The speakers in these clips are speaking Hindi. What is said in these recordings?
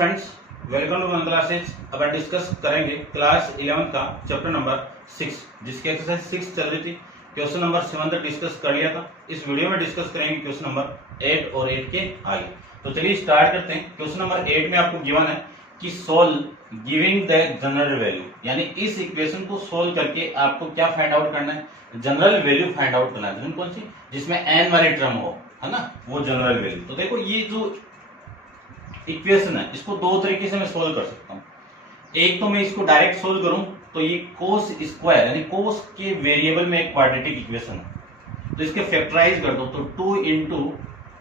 Friends, welcome to one classes. अब हम डिस्कस करेंगे क्लास 11 का चैप्टर नंबर 6, जिसकी एक्सरसाइज 6 चल रही थी। क्वेश्चन नंबर 7 तक डिस्कस कर लिया था। इस वीडियो में डिस्कस करेंगे क्वेश्चन नंबर 8 और 8 के आगे। तो चलिए स्टार्ट करते हैं। क्वेश्चन नंबर 8 में आपको गिवन है कि solve giving the general value, यानी इस इक्वेशन को सोल्व करके आपको क्या फाइंड आउट करना है, जनरल वैल्यू फाइंड आउट करना है। कौन सी? जिसमें एन वाली टर्म हो, है ना, वो जनरल वैल्यू। तो देखो ये जो इक्वेशन है इसको दो तरीके से मैं सोल्व कर सकता हूं। एक तो मैं इसको डायरेक्ट सोल्व करूं तो ये कोस स्क्वायर यानी कोस के वेरिएबल में एक क्वाड्रेटिक इक्वेशन है, तो इसके फैक्टराइज कर दो तो 2 into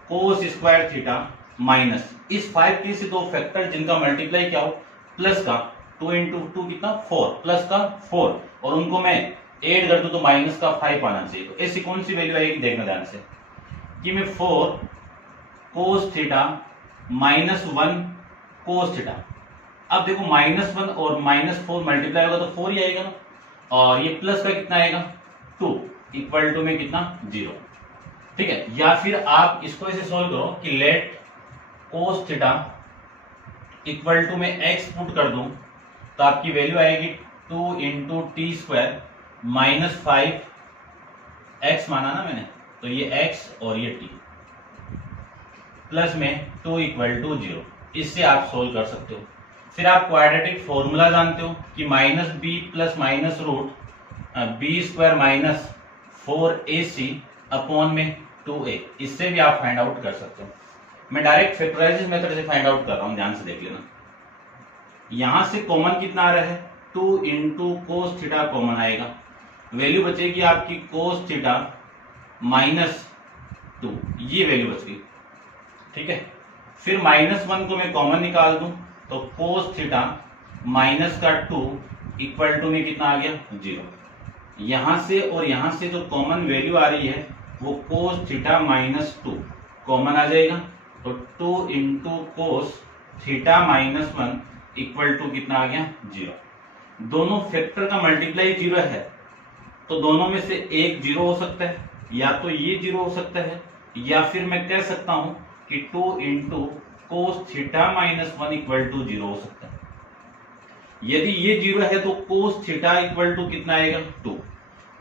cos square theta minus इस 5 के से दो फैक्टर जिनका मल्टीप्लाई क्या हो प्लस का 2 इंटू 2 कितना 4 प्लस का 4 और उनको मैं ऐड कर दूं तो माइनस का 5 आना चाहिए। तो ऐसी कौन सी वैल्यू आएगी देखना ध्यान से कि मैं 4 कोस थीटा -1 कोस थीटा। अब देखो -1 और -4 मल्टीप्लाई होगा तो 4 ही आएगा ना, और ये प्लस का कितना आएगा 2 इक्वल टू में कितना 0। ठीक है, या फिर आप इसको ऐसे सोल्व करो कि let cos theta equal to में x पुट कर दूं तो आपकी वैल्यू आएगी 2 इंटू टी स्क्वायर -5 x माना ना मैंने, तो ये x और ये t प्लस में 2 इक्वल टू 0। इससे आप सोल्व कर सकते हो। फिर आप क्वाड्रेटिक फॉर्मूला जानते हो कि -b plus minus root B square minus 4ac upon में 2a। इससे भी आप फाइंड आउट कर सकते हो। मैं डायरेक्ट फैक्टराइजेशन मेथड से फाइंड आउट कर रहा हूं, ध्यान से देख लेना। यहां से कॉमन कितना आ रहा है 2 इंटू कोस थीटा कॉमन आएगा, वैल्यू बचेगी आपकी कोस थीटा -2, ये वैल्यू बच गई। ठीक है, फिर -1 को मैं कॉमन निकाल दूं तो कोस थीटा माइनस का 2 इक्वल टू में कितना आ गया 0। यहां से और यहां से जो कॉमन वैल्यू आ रही है वो कोस थीटा -2 कॉमन आ जाएगा, तो 2 into cos theta -1 equal to कितना आ गया 0। दोनों फैक्टर का मल्टीप्लाई 0 है तो दोनों में से एक 0 हो सकता है, या तो ये 0 हो सकता है, या फिर मैं कह सकता हूं कि 2 into cos theta -1 equal to 0 हो सकता है। यदि ये 0 है तो कोस थीटा इक्वल टू कितना आएगा 2।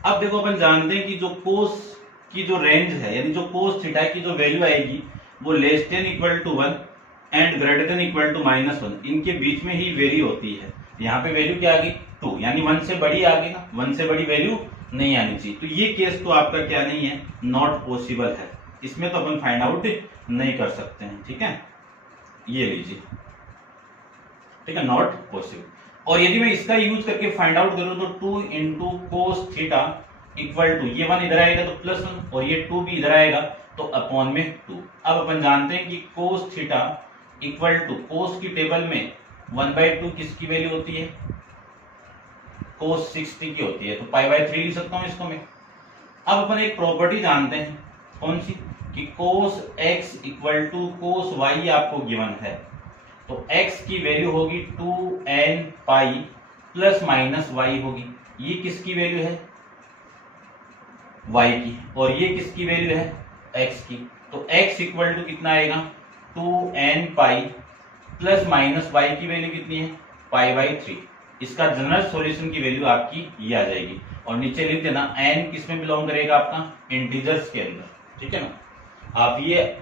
अब देखो अपन जानते हैं कि जो कोस की जो रेंज है, यानी जो कोस थीटा की जो वैल्यू आएगी वो less than equal to 1 and greater than equal to -1, इनके बीच में ही वेरी होती है। यहाँ पे वैल्यू क्या आ गई 2, यानी 1 से बड़ी आ गई ना, 1 से बड़ी वैल्यू नहीं आनी चाहिए। तो ये केस तो आपका क्या नहीं है, नॉट पॉसिबल है। इसमें तो अपन फाइंड आउट नहीं कर सकते हैं। ठीक है, ये लीजिए, ठीक है, नॉट पॉसिबल। और यदि मैं इसका यूज करके फाइंड आउट करूं तो 2 into cos theta equal to ये 1 इधर आएगा तो +1 और ये 2 भी इधर आएगा तो अपॉन में 2। अब अपन जानते हैं कि कोस थीटा इक्वल टू कोस की टेबल में 1/2 किसकी वैल्यू होती है, कोस 60 की होती है, तो π/3 लिख सकता हूं इसको मैं। अब अपन एक प्रॉपर्टी जानते हैं, कौन सी, कि cos x equal to cos y आपको गिवन है, तो x की वैल्यू होगी 2n pi plus minus y होगी। ये किसकी वैल्यू है y की, और ये किसकी वैल्यू है x की। तो x इक्वल टू कितना आएगा 2n pi plus minus y की वैल्यू कितनी है π/3। इसका जनरल सॉल्यूशन की वैल्यू आपकी ये आ जाएगी, और नीचे लिख देना n किस में बिलोंग करेगा आपका इंटीजर्स के अंदर। ठीक है ना, आप ये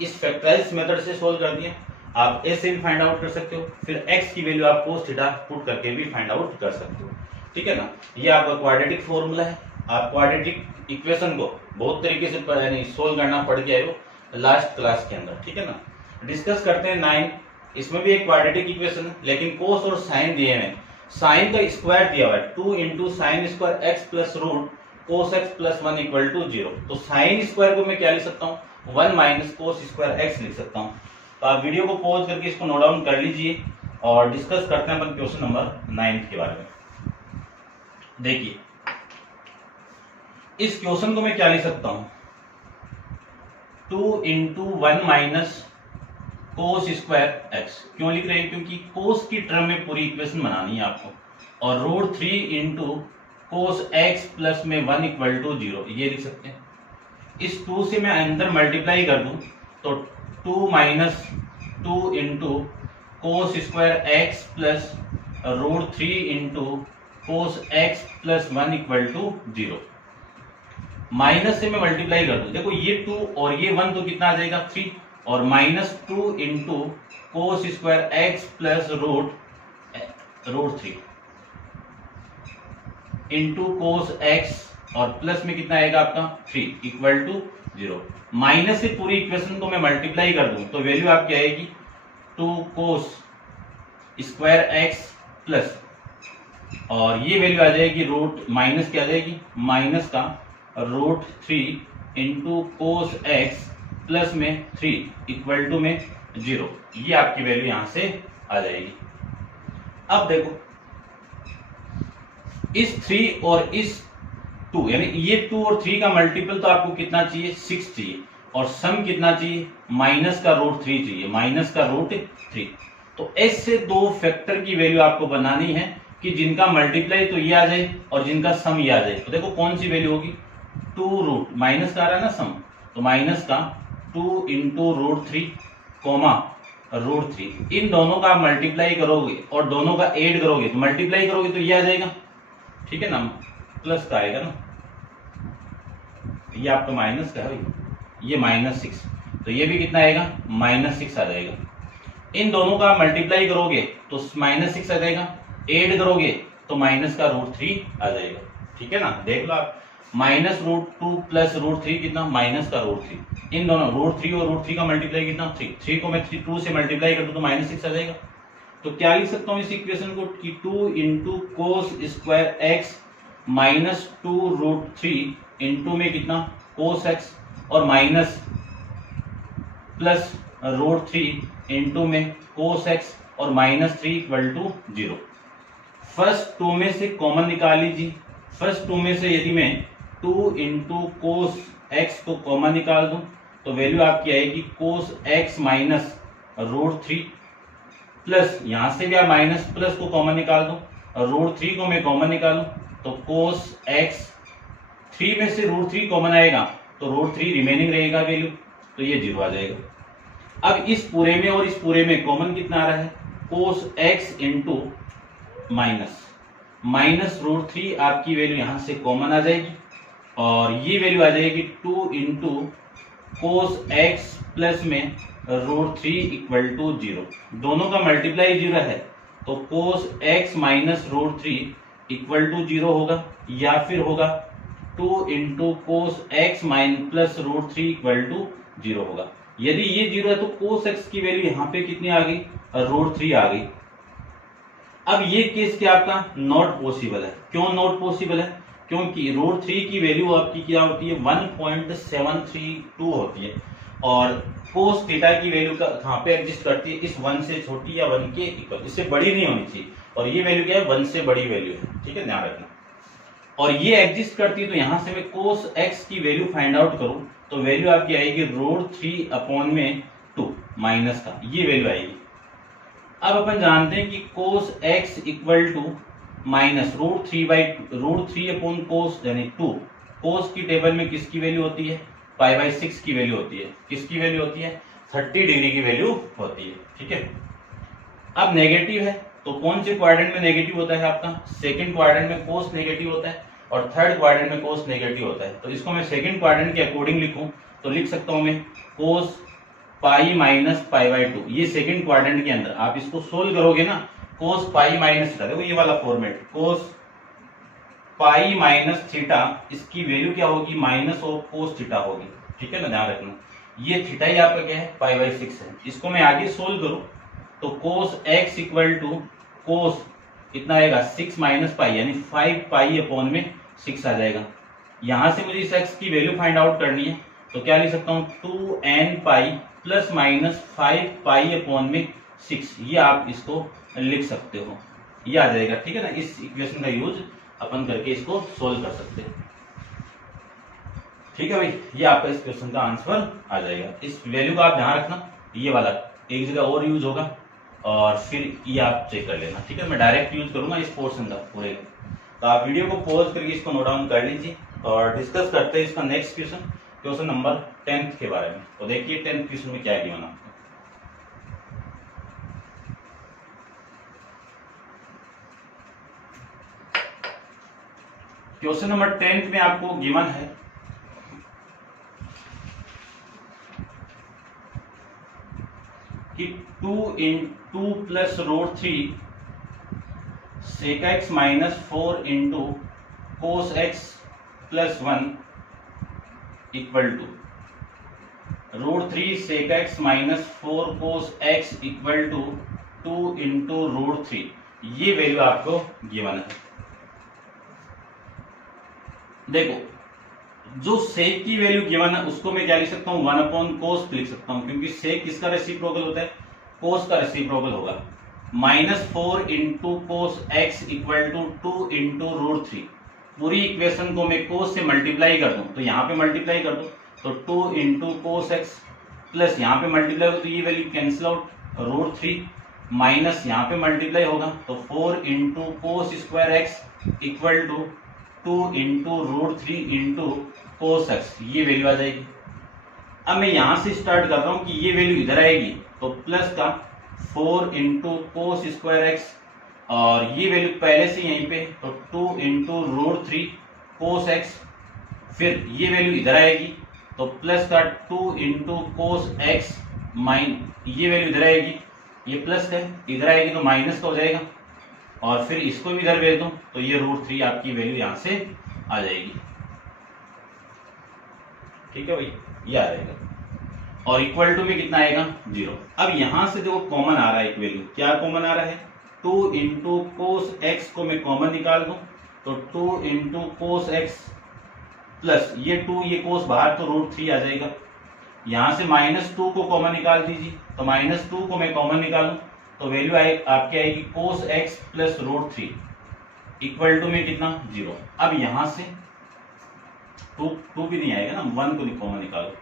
इस फैक्टराइज मेथड से सोल्व कर दिए, आप ऐसे भी फाइंड आउट कर सकते हो। फिर x की वैल्यू आप कोस थीटा पुट करके भी फाइंड आउट कर सकते हो। ठीक है ना, ये आपका क्वाड्रेटिक फॉर्मूला है। आप क्वाड्रेटिक इक्वेशन को बहुत तरीके से सोल्व करना पड़ गया है लास्ट क्लास के अंदर। ठीक है ना, डिस्कस करते हैं 9। इसमें भी एक क्वाड्रेटिक इक्वेशन है, लेकिन कोस और साइन दिए हैं। साइन का स्क्वायर दिया हुआ है 2 into sine square x plus root cos x plus 1 equal to 0। तो साइन स्क्वायर को मैं क्या लिख सकता हूँ 1 माइनस कोस स्क्वायर x लिख सकता हूँ। तो आप वीडियो को पॉज करके इसको नोट डाउन कर लीजिए और डिस्कस करते हैं अपन क्वेश्चन नंबर 9 के बारे में। देखिए इस क्वेश्चन को मैं क्या लिख सकता हूँ 2 into 1 minus cos square x। क्यों लिख रहे हैं, क्योंकि कोस की टर्म में पूरी इक्वेशन बनानी है आपको, और root 3 into cos x plus में 1 इक्वल टू 0 ये लिख सकते हैं। इस 2 से मैं अंदर मल्टीप्लाई कर दूं तो 2 minus 2 into cos square x plus root 3 into cos x plus 1 equal to 0। Minus से मैं मल्टीप्लाई कर दूं, देखो ये 2 और ये 1 तो कितना आ जाएगा 3, और -2 into cos square x plus root 3 into cos x और प्लस में कितना आएगा आपका 3 इक्वल टू 0। माइनस से पूरी इक्वेशन को मैं मल्टीप्लाई कर दूं तो वैल्यू आपकी आएगी 2 कोस स्क्वायर एक्स प्लस, और ये वैल्यू आ जाएगी रूट माइनस क्या आ जाएगी, माइनस का root 3 into cos x plus में 3 इक्वल टू में 0। ये आपकी वैल्यू यहां से आ जाएगी। अब देखो इस 3 और इस 2, यानी ये 2 और 3 का मल्टीपल तो आपको कितना चाहिए 6 चाहिए, और सम कितना चाहिए माइनस का रूट 3 चाहिए, माइनस का रूट 3। तो ऐसे दो फैक्टर की वैल्यू आपको बनानी है कि जिनका मल्टीप्लाई तो ये आ जाए और जिनका सम ये आ जाए। तो देखो कौन सी वैल्यू होगी, 2 रूट माइनस का आ रहा है ना सम, तो माइनस का 2 इंटू रूट 3 कोमा रूट 3, इन दोनों का मल्टीप्लाई करोगे और दोनों का ऐड करोगे तो मल्टीप्लाई करोगे तो ये आ जाएगा, ठीक है ना, प्लस का आएगा ना, ये आपका माइनस का है, ये -6, तो ये भी कितना आएगा -6 आ जाएगा। इन दोनों का मल्टीप्लाई करोगे तो -6 आ जाएगा, ऐड करोगे तो माइनस का रूट 3 आ जाएगा, ठीक है ना। देख लो आप, -√2 प्लस रूट 3 कितना, माइनस का रूट 3, इन दोनों रूट 3 और रूट 3 का मल्टीप्लाई कितना 3 को मैं 2 से मल्टीप्लाई कर दूं तो -6 आ जाएगा। तो क्या लिख सकता हूं इस इक्वेशन को कि 2 into cos square x -2 root 3 into में कितना कोस एक्स और माइनस प्लस रूट 3 इंटू में कोस एक्स और -3 इक्वल टू 0। फर्स्ट 2 में से कॉमन निकाल लीजिए। फर्स्ट 2 में से यदि मैं 2 इंटू कोस एक्स को कॉमन निकाल दूं तो वैल्यू आपकी आएगी cos x minus root 3 plus, यहां से भी आप माइनस प्लस को कॉमन निकाल दूं और रूट 3 को मैं कॉमन निकालूं तो कोस एक्स, 3 में से रूट 3 कॉमन आएगा तो रूट 3 रिमेनिंग रहेगा वैल्यू, तो ये 0 आ जाएगा। अब इस पूरे में और इस पूरे में कॉमन कितना आ रहा है, cos x into minus root 3, आपकी वैल्यू यहां से कॉमन आ जाएगी और ये वैल्यू आ जाएगी 2 इंटू कोस एक्स प्लस में रूट 3 इक्वल टू 0। दोनों का मल्टीप्लाई 0 है तो cos x minus root 3 equal to 0 होगा, या फिर होगा 2 into cos x minus plus root 3 equal to 0 होगा। यदि ये 0 है तो कोस एक्स की वैल्यू यहाँ पे कितनी आ गई, रूट 3 आ गई। अब ये केस क्या आपका नॉट पॉसिबल है। क्यों नॉट पॉसिबल है, क्योंकि रूट 3 की वैल्यू आपकी क्या होती है 1.732 होती है, और कोस थीटा की वैल्यू का कहां पे एग्जिस्ट करती है, इस 1 से छोटी या 1 के इक्वल, इससे बड़ी नहीं होनी चाहिए, और ये वैल्यू क्या है 1 से बड़ी वैल्यू है, ठीक है, ध्यान रखना। और ये एग्जिस्ट करती है तो यहां से मैं कोस एक्स की वैल्यू फाइंड आउट करूं तो वैल्यू आपकी आएगी रूट 3 अपॉन में 2 माइनस का, ये वैल्यू आएगी। अब अपन जानते हैं कि cos x equal to minus root 3 upon cos यानी 2, कोस की टेबल में किसकी वैल्यू होती है π/6 की वैल्यू होती है, किसकी वैल्यू होती है 30 डिग्री की वैल्यू होती है, ठीक है। अब नेगेटिव है तो कौन से क्वाड्रेंट में नेगेटिव होता है आपका, सेकंड क्वाड्रेंट में कोस नेगेटिव होता है और थर्ड क्वाड्रेंट में कोस नेगेटिव होता है। तो इसको मैं सेकंड क्वाड्रेंट के अकॉर्डिंग लिखूं तो लिख सकता हूं मैं कोस पाई माइनस π/2, ये सेकंड क्वाड्रेंट के अंदर आप इसको सोल्व करोगे ना, कोस पाई माइनस थीटा, देखो ये वाला फॉर्मेट, कोस पाई माइनस थीटा, इसकी वैल्यू क्या होगी माइनस ऑफ कोस थीटा होगी, ठीक है ना, ध्यान रखना। ये थीटा ही आपका क्या है π/6 है। इसको मैं आगे सोल्व करूं तो कोस एक्स इक्वल टू कोस कितना आएगा 6 माइनस पाई यानी 5 पाई अपॉन में 6 आ जाएगा। यहां से मुझे इस एक्स की वैल्यू फाइंड आउट करनी है तो क्या लिख सकता हूं 2n pi plus minus 5 pi upon में 6, ये आप इसको लिख सकते हो, ये आ जाएगा, ठीक है ना। इस इक्वेशन का यूज अपन करके इसको सोल्व कर सकते हैं, ठीक है भाई, ये आपका इस क्वेश्चन का आंसर आ जाएगा। इस वैल्यू का आप ध्यान रखना, ये वाला एक जगह और यूज होगा और फिर ये आप चेक कर लेना, ठीक है। मैं डायरेक्ट यूज करूंगा इस पोर्शन का पूरे, तो आप वीडियो को पॉज करके इसको नोट डाउन कर लीजिए और डिस्कस करते हैं इसका नेक्स्ट क्वेश्चन, क्वेश्चन नंबर 10 के बारे में। तो देखिए 10th क्वेश्चन में क्या गिवन आपको। क्वेश्चन नंबर 10 में आपको गिवन है कि 2 plus root 3 sec x minus 4 into cos x plus 1 equal to root 3 sec x minus 4 cos x equal to 2 into root 3। ये वैल्यू आपको गिवन है। देखो जो सेक की वैल्यू गिवन है उसको मैं क्या लिख सकता हूं, 1 अपॉन कोस लिख सकता हूं, क्योंकि सेक किसका रेसिप्रोकल होता है, कोस का रेसिप्रोकल होगा। -4 into cos x equal to 2 into root 3। पूरी इक्वेशन को मैं कोस से मल्टीप्लाई कर दूं तो यहाँ पे मल्टीप्लाई कर दूं तो 2 इंटू कोस एक्स प्लस यहाँ पे मल्टीप्लाई हो तो ये value cancel out, root 3 minus यहाँ पे मल्टीप्लाई होगा तो 4 into cos square x equal to 2 into root 3 into cos x, ये वैल्यू आ जाएगी। अब मैं यहां से स्टार्ट कर रहा हूं कि ये वैल्यू इधर आएगी तो प्लस का 4 इंटू कोस स्क्वायर एक्स और ये वैल्यू पहले से यहीं पे तो 2 इंटू रूट 3 कोस एक्स, फिर ये वैल्यू इधर आएगी तो प्लस का 2 इंटू कोस एक्स माइन, ये वैल्यू इधर आएगी, ये प्लस है इधर आएगी तो माइनस का हो जाएगा और फिर इसको भी इधर भेज दूं तो ये रूट 3 आपकी वैल्यू यहां से आ जाएगी। ठीक है भाई, ये आ जाएगा और इक्वल टू में कितना आएगा 0। अब यहां से देखो कॉमन आ रहा है एक वैल्यू, क्या कॉमन आ रहा है 2 इंटू कोस एक्स को मैं कॉमन निकाल दूं तो 2 इंटू कोस एक्स प्लस ये 2 ये कोस बाहर तो रूट 3 आ जाएगा। यहां से -2 को कॉमन निकाल दीजिए तो -2 को मैं कॉमन निकालूं तो वैल्यू आपकी आएगी cos x plus root 3 equal to में कितना 0। अब यहां से 2 भी नहीं आएगा ना, 1 को कॉमन निकालो,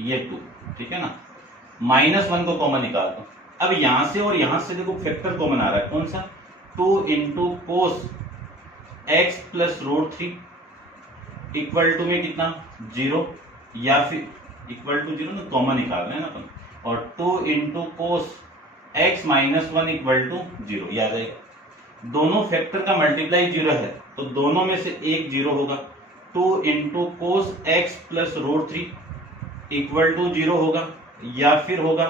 ये 2, ठीक है ना, -1 को कॉमन निकाल दो। अब यहां से और यहां से देखो फैक्टर कॉमन आ रहा है, कौन सा 2 into cos x plus root 3 equal to में कितना 0, या फिर इक्वल टू 0 ना कॉमन निकाल रहे हैं ना अपन, और 2 into cos x -1 equal to 0, याद आएगा। दोनों फैक्टर का मल्टीप्लाई 0 है तो दोनों में से एक 0 होगा। 2 into cos x plus root 3 equal to 0 होगा, या फिर होगा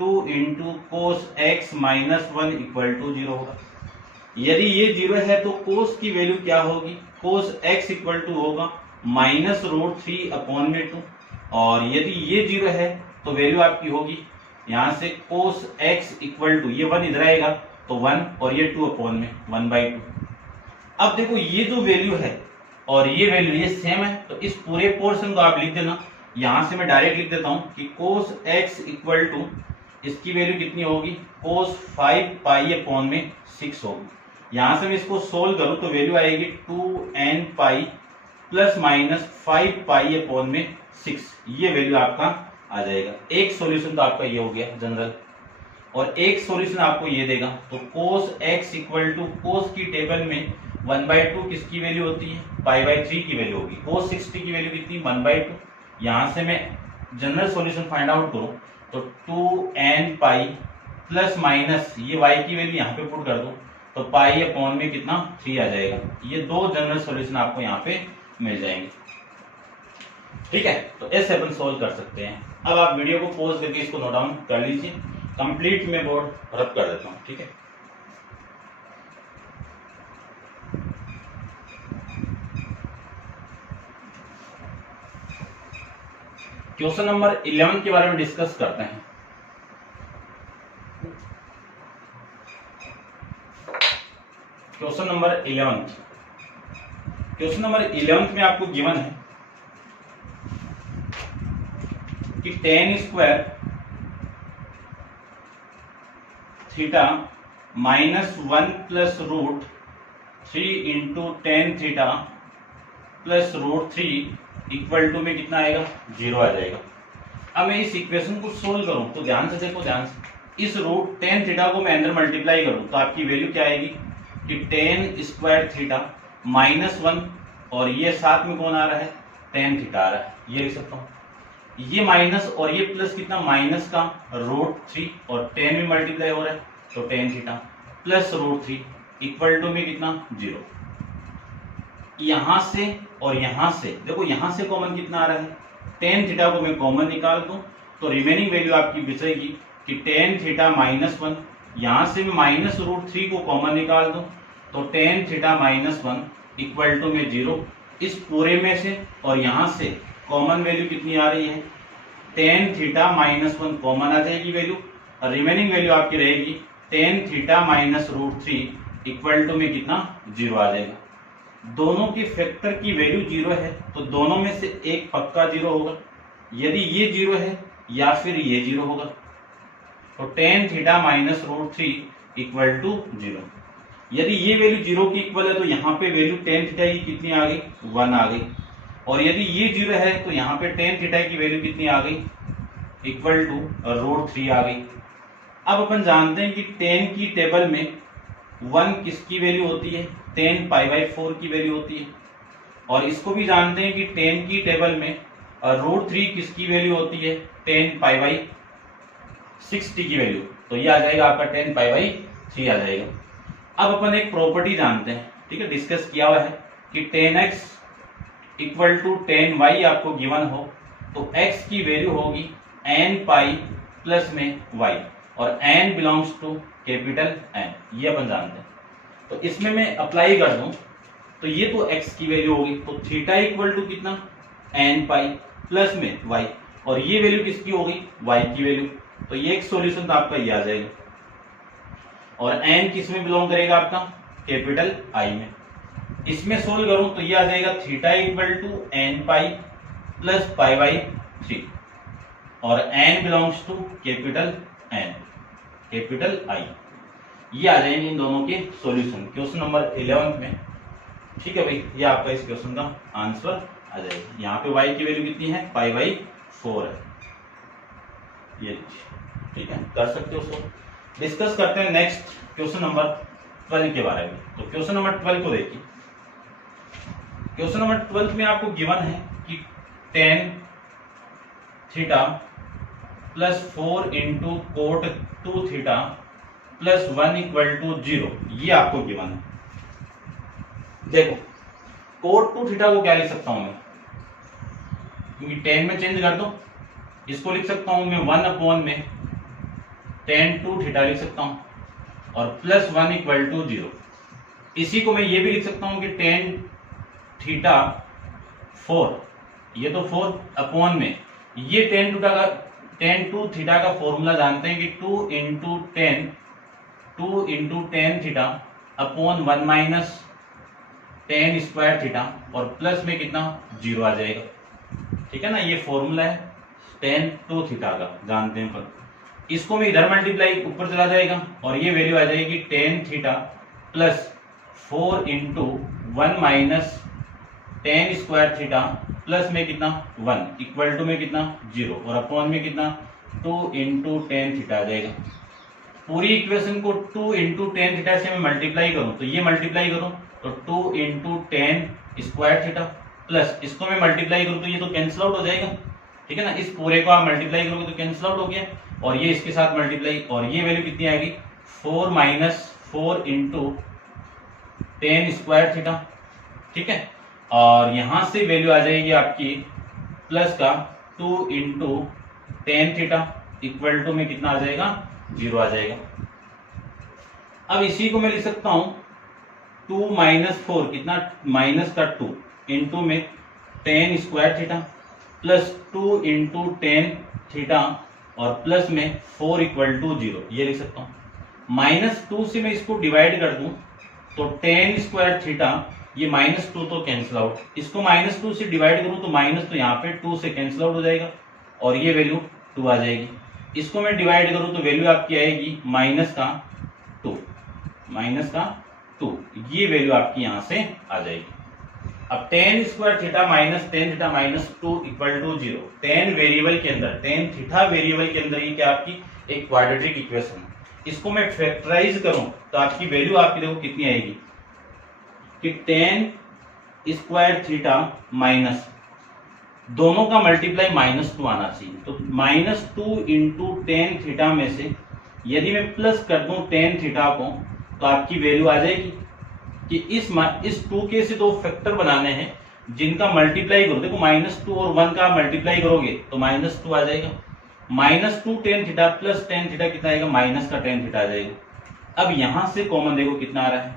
2 into cos x -1 equal to 0 होगा। यदि ये 0 है तो कोस की वैल्यू क्या होगी, कोस x इक्वल टू होगा -√3 अपॉन में 2, और यदि ये 0 है तो वैल्यू आपकी होगी यहां से कोस x इक्वल टू, ये 1 इधर आएगा तो 1 और ये 2 अपॉन में 1/2। अब देखो ये जो वैल्यू है और ये वैल्यू ये सेम है तो इस पूरे पोर्शन को आप लिख देना। यहां से मैं डायरेक्ट लिख देता हूं कि कोस x इक्वल टू इसकी वैल्यू कितनी होगी, कोस 5 पाई अपॉन में 6 होगी। यहां से मैं इसको सोल्व करूं तो वैल्यू आएगी 2n pi plus minus 5 pi upon में 6, ये वैल्यू आपका आ जाएगा। एक सॉल्यूशन तो आपका ये हो गया जनरल, और एक सॉल्यूशन आपको ये देगा तो कोस x इक्वल टू कोस की टेबल में 1/2 किसकी वैल्यू होती है, π/3 की वैल्यू होगी। कोस 60 की वैल्यू कितनी 1/2। यहां से मैं जनरल सॉल्यूशन फाइंड आउट करूं तो 2n पाई प्लस माइनस ये y की वैल्यू यहाँ पे पुट कर दूं तो पाई अपॉन में कितना 3 आ जाएगा। ये दो जनरल सॉल्यूशन आपको यहाँ पे मिल जाएंगे। ठीक है, तो ऐसे अपन सोल्व कर सकते हैं। अब आप वीडियो को पॉज करके इसको नोट डाउन कर लीजिए। कंप्लीट में बोर्ड रब कर देता हूं, ठीक है। क्वेश्चन नंबर 11 के बारे में डिस्कस करते हैं। क्वेश्चन नंबर 11, क्वेश्चन नंबर 11 में आपको गिवन है कि tan square theta -1 plus root 3 into tan theta plus root 3 equal to में कितना आएगा 0 आ जाएगा। अब मैं इस इक्वेशन को सोल्व करूं तो ध्यान से देखो, ध्यान से इस रूट टेन थीटा को मैं अंदर मल्टीप्लाई करूं तो आपकी वैल्यू क्या आएगी कि tan स्क्वायर थीटा -1 और ये साथ में कौन आ रहा है tan थीटा आ रहा है, ये लिख सकता हूं। ये माइनस और ये प्लस कितना माइनस का रूट 3 और tan में मल्टीप्लाई हो रहा है तो tan theta plus root 3 equal to में कितना 0। यहां से और यहां से, देखो यहां से कॉमन कितना आ रहा है, टेन थीटा को मैं कॉमन निकाल दूं तो रिमेनिंग वैल्यू आपकी बचेगी कि टेन थीटा -1। यहां से मैं -√3 को कॉमन निकाल दूं तो टेन थीटा -1 इक्वल टू में 0। इस पूरे में से और यहां से कॉमन वैल्यू कितनी आ रही है, टेन थीटा -1 कॉमन आ जाएगी वैल्यू, और रिमेनिंग वैल्यू आपकी रहेगी टेन थीटा -√3 इक्वल टू में कितना, 0 आ जाएगा। दोनों की फैक्टर की वैल्यू 0 है तो दोनों में से एक पक्का 0 होगा, यदि ये 0 है या फिर ये 0 होगा तो टेन थीटा -√3 इक्वल टू 0। यदि ये वैल्यू 0 की इक्वल है तो यहाँ पे वैल्यू टेन थीटा की कितनी आ गई, 1 आ गई, और यदि ये 0 है तो यहाँ पे टेन थीटा की वैल्यू कितनी आ गई, इक्वल टू √3 आ गई। अब अपन जानते हैं कि टेन की टेबल में 1 किसकी वैल्यू होती है, टेन π/4 की वैल्यू होती है, और इसको भी जानते हैं कि टेन की टेबल में √3 किसकी वैल्यू होती है, टेन π/60 की वैल्यू, तो ये आ जाएगा आपका टेन π/3 आ जाएगा। अब अपन एक प्रॉपर्टी जानते हैं, ठीक है, डिस्कस किया हुआ है कि tan x equal to tan y आपको गिवन हो तो x की वैल्यू होगी n पाई प्लस में y, और n belongs to capital N, ये अपन जानते हैं। तो इसमें मैं अप्लाई कर दूं तो ये तो x की वैल्यू होगी, तो थीटा इक्वल टू कितना, n पाई प्लस में y, और ये वैल्यू किसकी होगी, y की वैल्यू, तो ये एक सॉल्यूशन तो आपका ये आ जाएगा। और n किस में बिलोंग करेगा आपका, कैपिटल I में। इसमें सोल्व करूं तो ये आ जाएगा theta equal to n pi plus π/3, और n belongs to capital N, capital I। ये आ जाएंगे इन दोनों के सॉल्यूशन क्वेश्चन नंबर 11 में, ठीक है भाई, ये आपका इस क्वेश्चन का आंसर आ जाएगा। यहाँ पे y की वैल्यू कितनी है, π/4 है, ये ठीक है, कर सकते हो उसको। डिस्कस करते हैं नेक्स्ट क्वेश्चन नंबर 12 के बारे में। तो क्वेश्चन नंबर 12 को देखिए। क्वेश्चन नंबर 12 में आपको गिवन है कि tan theta plus 4 into cot 2 theta plus 1 equal to 0, ये आपको गिवन है। देखो कोट 2 थीटा को क्या लिख सकता हूं मैं, क्योंकि टेन में चेंज कर दो, इसको लिख सकता हूं मैं 1 अपॉन में टेन 2 थीटा लिख सकता हूं, और प्लस 1 इक्वल टू 0। इसी को मैं ये भी लिख सकता हूं कि टेन थीटा 4, ये तो 4 अपॉन में ये टेन 2 थीटा का फॉर्मूला जानते हैं कि 2 into tan theta upon 1 minus ten square theta, और प्लस में कितना, 0 आ जाएगा, ठीक है ना। ये फॉर्मूला है टेन 2 थीटा का, जानते हैं पर इसको मैं इधर मल्टीप्लाई ऊपर चला जाएगा, और ये वैल्यू आ जाएगी ten theta plus 4 into 1 minus ten square theta plus में कितना 1 इक्वल टू में कितना 0, और अपॉन में कितना 2 इंटू टेन थीटा आ जाएगा। पूरी इक्वेशन को 2 इंटू टेन थीटा से मैं मल्टीप्लाई करूं तो ये मल्टीप्लाई करूं तो 2 into ten square theta plus इसको मैं मल्टीप्लाई करूं तो ये तो कैंसिल आउट हो जाएगा, ठीक है ना। इस पूरे को आप मल्टीप्लाई करोगे तो कैंसिल आउट हो गया, और ये इसके साथ मल्टीप्लाई, और ये वैल्यू कितनी आएगी 4 minus 4 into ten square theta, ठीक है। और यहां से वैल्यू आ जाएगी आपकी प्लस का 2 into tan theta equal to में कितना आ जाएगा 0 आ जाएगा। अब इसी को मैं लिख सकता हूं 2 माइनस 4 कितना माइनस का 2 इंटू में ten square theta plus 2 into tan theta और प्लस में 4 इक्वल टू 0, ये लिख सकता हूं। -2 से मैं इसको डिवाइड कर दूं तो टेन स्क्वायर थीटा, ये -2 तो कैंसिल आउट, इसको -2 से डिवाइड करूं तो माइनस तो यहाँ पे 2 से कैंसिल आउट हो जाएगा, और ये वैल्यू 2 आ जाएगी। इसको मैं डिवाइड करूं तो वैल्यू आपकी आएगी माइनस का 2, ये वैल्यू आपकी यहां से आ जाएगी। अब tan square theta minus tan theta minus 2 equal to 0, tan variable के अंदर, टेन थीटा वेरिएबल के अंदर ये क्या आपकी एक क्वाड्रेटिक इक्वेशन है। इसको मैं फैक्टराइज करूं तो आपकी वैल्यू आपकी देखो कितनी आएगी कि टेन स्क्वायर थीटा माइनस दोनों का मल्टीप्लाई -2 आना चाहिए, तो -2 इंटू टेन थीटा में से यदि मैं प्लस कर दूं टेन थीटा को तो आपकी वैल्यू आ जाएगी कि इस 2k से दो फैक्टर बनाने हैं जिनका मल्टीप्लाई करो। देखो -2 और 1 का मल्टीप्लाई करोगे तो -2 आ जाएगा। -2 tan theta plus tan theta कितना आएगा, माइनस का tan थीटा आ जाएगा। अब यहां से कॉमन देखो कितना आ रहा है,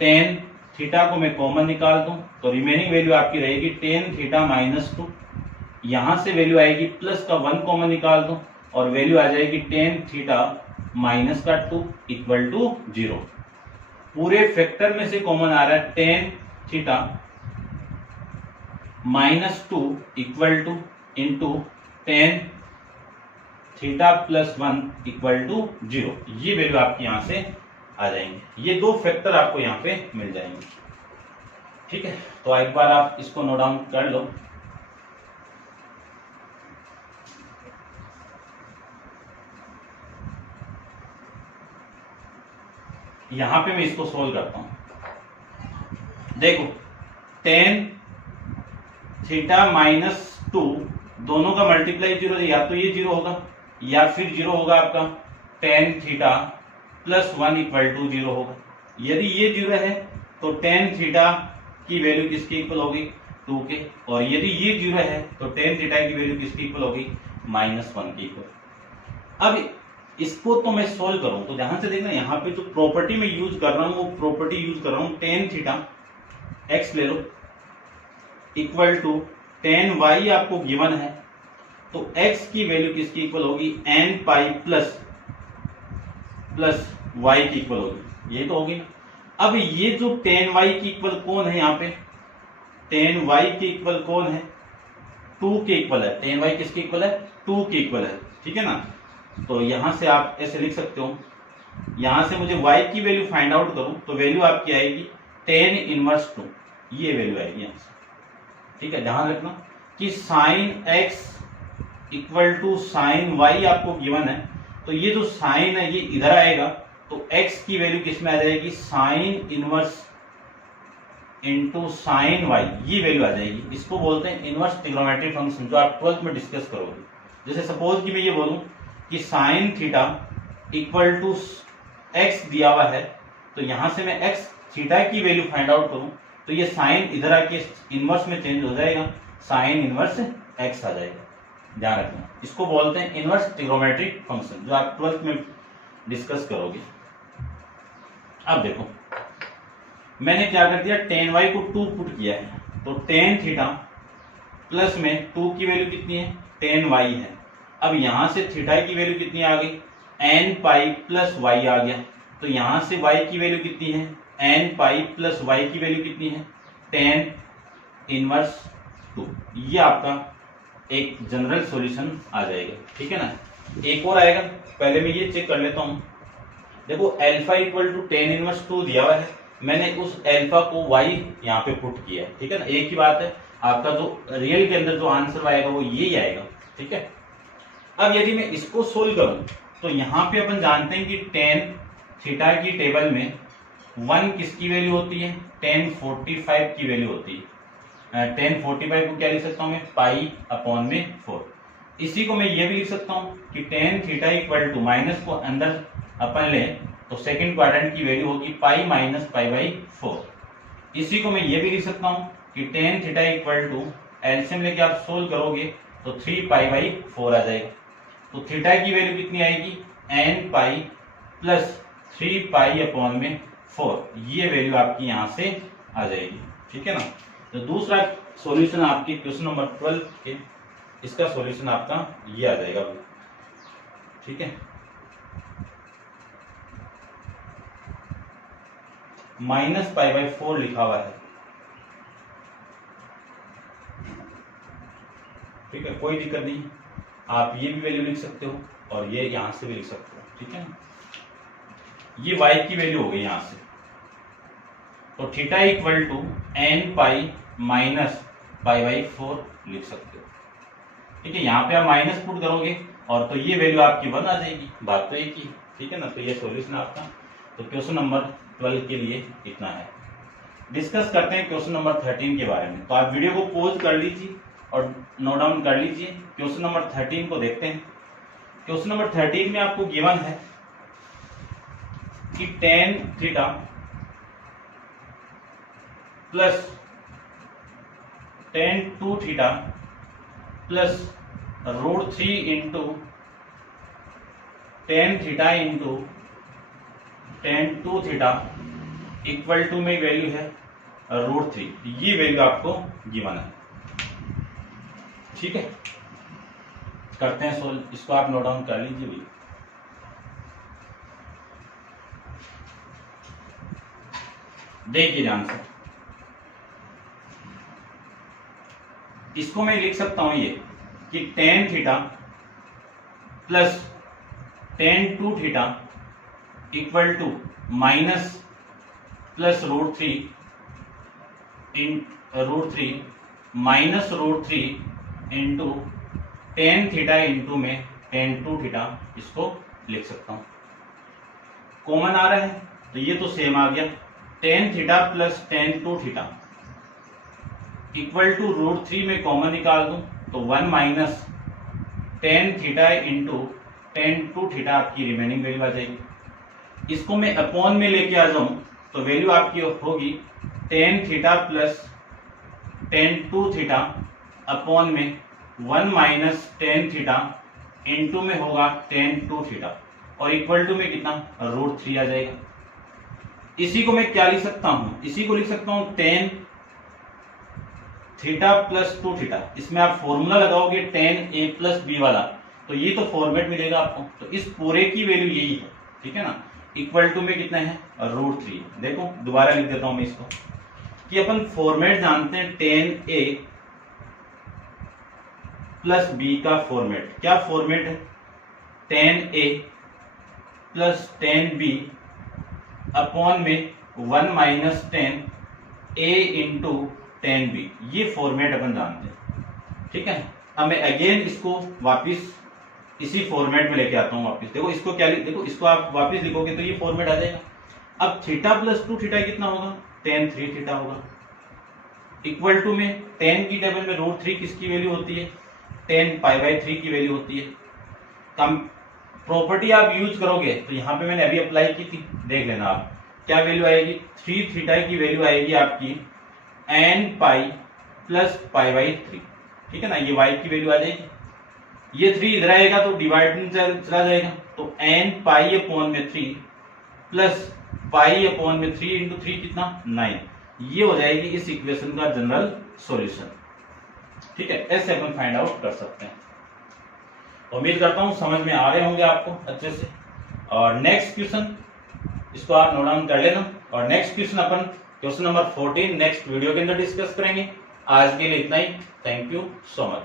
tan थीटा को मैं कॉमन निकाल दूं तो रिमेनिंग वैल्यू आपकी रहेगी tan थीटा -2। यहां से वैल्यू आएगी प्लस का 1 कॉमन निकाल दूं और वैल्यू आ जाएगी tan थीटा माइनस का 2 इक्वल टू 0। पूरे फैक्टर में से कॉमन आ रहा है tan theta -2 equal to into tan theta plus 1 equal to 0। ये वैल्यू आपकी यहां से आ जाएंगे। ये दो फैक्टर आपको यहां पे मिल जाएंगे। ठीक है, तो एक बार आप इसको नोट डाउन कर लो। यहां पे मैं इसको सोल्व करता हूं। देखो tan थीटा -2 दोनों का मल्टीप्लाई 0, या तो ये 0 होगा या फिर 0 होगा आपका tan theta plus 1 equal to 0 होगा। यदि ये 0 है तो tan थीटा की वैल्यू किसके इक्वल होगी, 2 के, और यदि ये 0 है तो tan थीटा की वैल्यू किसके इक्वल होगी, -1 के इक्वल। अब इसको तो मैं सोल्व करूं तो ध्यान से देखना, यहाँ पे जो प्रॉपर्टी में यूज कर रहा हूं वो प्रॉपर्टी यूज कर रहा हूं tan थीटा x ले लो इक्वल टू tan y आपको गिवन है तो x की वैल्यू किसकी इक्वल होगी, n पाई प्लस y की इक्वल होगी। ये तो होगी ना। अब ये जो tan y की इक्वल कौन है, यहाँ पे tan y के इक्वल कौन है, 2 के इक्वल है। tan y किसके इक्वल है, 2 के इक्वल है। ठीक है ना, तो यहां से आप ऐसे लिख सकते हो, यहां से मुझे y की वैल्यू फाइंड आउट करूं तो वैल्यू आपकी आएगी tan इनवर्स 2, ये वैल्यू आएगी यहां से। ठीक है, ध्यान रखना कि sine x equal to sine y आपको गिवन है तो ये जो साइन है ये इधर आएगा तो x की वैल्यू किस में आ जाएगी, sine inverse into sine y, ये वैल्यू आ जाएगी। इसको बोलते हैं इनवर्स ट्रिग्नोमेट्रिक फंक्शन, जो आप 12th में डिस्कस करोगे। जैसे सपोज कि मैं ये बोलूं कि sine theta equal to x दिया हुआ है तो यहां से मैं x थीटा की वैल्यू फाइंड आउट करूं तो ये साइन इधर आके इनवर्स में चेंज हो जाएगा, साइन इनवर्स x आ जाएगा। ध्यान रखना, इसको बोलते हैं इनवर्स ट्रिग्नोमेट्रिक फंक्शन, जो आप 12th में डिस्कस करोगे। अब देखो मैंने क्या कर दिया, tan y को 2 पुट किया है तो tan थीटा प्लस में 2 की वैल्यू कितनी है, tan y है। अब यहां से थीटा की वैल्यू कितनी आ गई, n पाई प्लस y आ गया तो यहां से y की वैल्यू कितनी है, n पाई प्लस y की वैल्यू कितनी है, tan इनवर्स 2। ये आपका एक जनरल सॉल्यूशन आ जाएगा। ठीक है ना, एक और आएगा, पहले मैं ये चेक कर लेता हूं। देखो alpha equal to tan inverse 2 दिया हुआ है, मैंने उस अल्फा को y यहाँ पे पुट किया है। ठीक है ना, एक ही बात है, आपका जो रियल के अंदर जो आंसर आएगा वो यही आएगा। ठीक है, अब यदि मैं इसको सोल्व करूं तो यहाँ पे अपन जानते हैं कि tan थीटा की टेबल में 1 किसकी वैल्यू होती है, tan 45 की वैल्यू होती है। tan 45 को क्या लिख सकता हूं मैं, पाई अपॉन में 4। इसी को मैं ये भी लिख सकता हूं कि tan theta equal to, minus को अंदर अपन ले तो सेकंड क्वाड्रेंट की वैल्यू होगी पाई माइनस पाई बाई 4। इसी को मैं ये भी लिख सकता हूं कि tan theta equal to, LCM लेके आप सोल्व करोगे तो 3 पाई बाई 4 आ जाएगा। तो थीटा की वैल्यू कितनी आएगी, n pi plus 3 pi upon में 4, ये वैल्यू आपकी यहां से आ जाएगी। ठीक है ना, तो दूसरा सॉल्यूशन आपके क्वेश्चन नंबर 12 के, इसका सॉल्यूशन आपका ये आ जाएगा। ठीक है, माइनस पाई बाई 4 लिखा हुआ है। ठीक है, कोई दिक्कत नहीं, आप ये भी वैल्यू लिख सकते हो और ये यहां से भी लिख सकते हो। ठीक है ना, ये y की वैल्यू हो गई यहां से, तो theta equal to n pi minus pi by 4 लिख सकते हो। ठीक है, यहाँ पे आप माइनस पुट करोगे और तो ये वैल्यू आपकी 1 आ जाएगी, बात तो एक ही। ठीक है ना, तो ये सॉल्यूशन आपका, तो क्वेश्चन नंबर 12 के लिए इतना है। डिस्कस करते हैं क्वेश्चन नंबर 13 के बारे में। तो आप वीडियो को पॉज कर लीजिए और नोट डाउन कर लीजिए। क्वेश्चन नंबर 13 को देखते हैं। क्वेश्चन नंबर 13 में आपको गिवन है कि tan theta plus tan 2 theta plus √3 into tan theta into tan 2 theta equal to में वैल्यू है √3। ये वैल्यू आपको गिवन है। ठीक है, करते हैं सोल्व। इसको आप नोट डाउन कर लीजिए भैया। देखिए ध्यान से, इसको मैं लिख सकता हूं ये कि tan theta plus tan 2 theta equal to minus plus √3 minus √3 into tan theta into में tan 2 थीटा, इसको लिख सकता हूं। कॉमन आ रहा है तो ये तो सेम आ गया। tan theta plus tan 2 theta equal to √3 में कॉमन निकाल दूं तो 1 minus tan theta into tan 2 theta आपकी रिमेनिंग वैल्यू आ जाएगी। इसको मैं अपॉन में लेके आ जाऊं तो वैल्यू आपकी होगी tan theta plus tan 2 theta upon में 1 माइनस tan थीटा इंटू में होगा tan 2 थीटा और इक्वल टू में कितना √3 आ जाएगा। इसी को मैं क्या लिख सकता हूं, इसी को लिख सकता हूं tan थीटा प्लस 2 थीटा। इसमें आप फॉर्मूला लगाओगे tan a प्लस b वाला, तो ये तो फॉर्मेट मिलेगा आपको। तो इस पूरे की वैल्यू यही है, ठीक है ना, इक्वल टू में कितना है √3। देखो दोबारा लिख देता हूं मैं इसको कि अपन फॉर्मेट जानते हैं tan a प्लस b का फॉर्मेट। क्या फॉर्मेट है, tan a plus tan b upon में 1 minus tan a into tan b। ये फॉर्मेट अपन जानते हैं, ठीक है। अब मैं अगेन इसको वापिस इसी फॉर्मेट में लेके आता हूं वापिस। देखो इसको क्या देखो, इसको आप वापिस लिखोगे तो ये फॉर्मेट आ जाएगा। अब थीटा प्लस 2 थीटा कितना होगा, tan 3 थीटा होगा, इक्वल टू में tan की टेबल में √3 किसकी वैल्यू होती है, tan π/3 की वैल्यू होती है। कम प्रॉपर्टी आप यूज करोगे तो यहाँ पे मैंने अभी अप्लाई की थी, देख लेना आप क्या वैल्यू आएगी। 3 थीटा की वैल्यू आएगी आपकी n पाई प्लस π/3, ठीक है ना। ये y की वैल्यू आ जाएगी। ये 3 इधर आएगा तो डिवाइड में चला जाएगा, तो n पाई अपॉन में 3 प्लस पाई अपॉन में 3 इंटू 3 कितना 9। ये हो जाएगी इस इक्वेशन का जनरल सॉल्यूशन, ठीक है। ऐसे अपन फाइंड आउट कर सकते हैं। उम्मीद करता हूं समझ में आ रहे होंगे आपको अच्छे से। और नेक्स्ट क्वेश्चन, इसको आप नोट डाउन कर लेना। और नेक्स्ट क्वेश्चन अपन क्वेश्चन नंबर 14 नेक्स्ट वीडियो के अंदर डिस्कस करेंगे। आज के लिए इतना ही। Thank you so much.